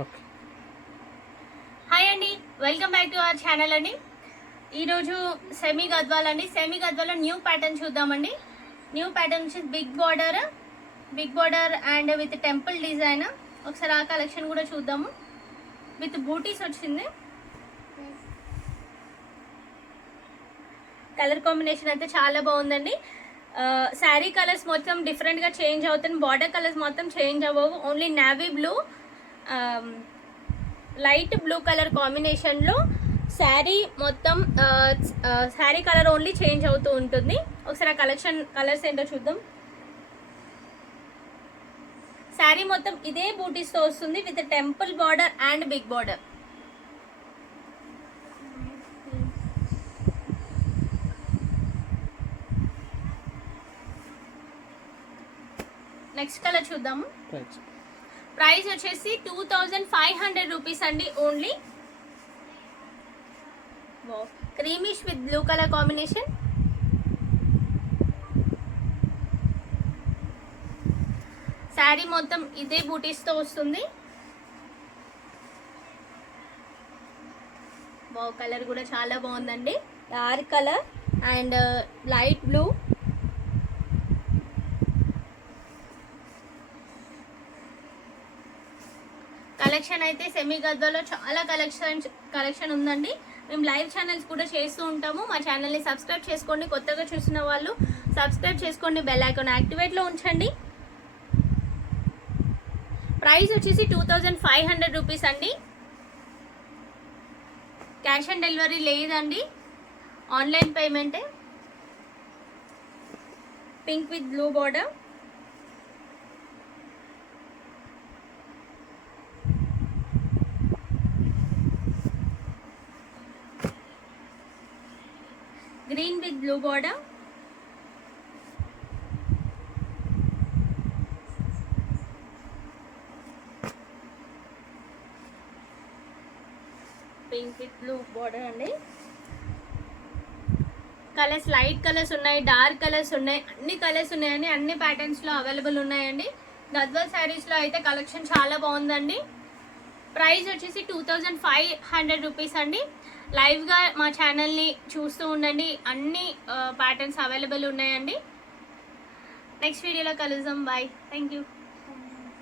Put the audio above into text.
Okay. Hi అండి, welcome back to our channel అండి. ఈరోజు సెమీ గద్వాల్ అండి. సెమీ గద్వాల్లో న్యూ ప్యాటర్న్ చూద్దామండి. న్యూ ప్యాటర్న్ వచ్చి big border and with temple design. ఒకసారి ఆ కలెక్షన్ కూడా చూద్దాము. విత్ బూటీస్ వచ్చింది. కలర్ కాంబినేషన్ అయితే చాలా బాగుందండి. శారీ కలర్స్ మొత్తం డిఫరెంట్గా చేంజ్ అవుతుంది. బార్డర్ కలర్స్ మొత్తం చేంజ్ అవ్వవు. Only navy blue, light blue colour కాంబినేషన్లో శారీ మొత్తం శారీ కలర్ ఓన్లీ చేంజ్ అవుతూ ఉంటుంది. ఒకసారి ఆ కలర్స్ ఏంటో చూద్దాం. శారీ మొత్తం ఇదే బూటీస్తో వస్తుంది with temple border and big border. Next colour చూద్దాము. ప్రైస్ వచ్చేసి 2500 రూపీస్ అండి only. Creamish with blue colour combination. Sari మొత్తం ఇదే బూటీస్తో వస్తుంది. కలర్ కూడా చాలా బాగుందండి. Dark colour and light blue. Collection అయితే సెమీ గద్వాలో చాలా కలెక్షన్ ఉందండి. మేము లైవ్ ఛానల్స్ కూడా చేస్తూ ఉంటాము. మా ఛానల్ని సబ్స్క్రైబ్ చేసుకోండి. కొత్తగా చూసిన వాళ్ళు సబ్స్క్రైబ్ చేసుకోండి, బెల్ ఐకాన్ యాక్టివేట్లో ఉంచండి. ప్రైస్ వచ్చేసి 2500 రూపీస్ అండి. క్యాష్ ఆన్ డెలివరీ లేదండి, ఆన్లైన్ పేమెంటే. Pink with blue border. Green with blue border. Pink with blue border అండి. కలర్స్ లైట్ కలర్స్ ఉన్నాయి, డార్క్ కలర్స్ ఉన్నాయి, అన్ని కలర్స్ ఉన్నాయండి. అన్ని ప్యాటర్న్స్లో అవైలబుల్ ఉన్నాయండి. గద్వాల్ శారీస్లో అయితే కలెక్షన్ చాలా బాగుందండి. ప్రైస్ వచ్చేసి 2500 రూపీస్ అండి. లైవ్గా మా ఛానల్ని చూస్తూ ఉండండి. అన్ని ప్యాటర్న్స్ అవైలబుల్ ఉన్నాయండి. నెక్స్ట్ వీడియోలో కలుద్దాం. Bye, thank you.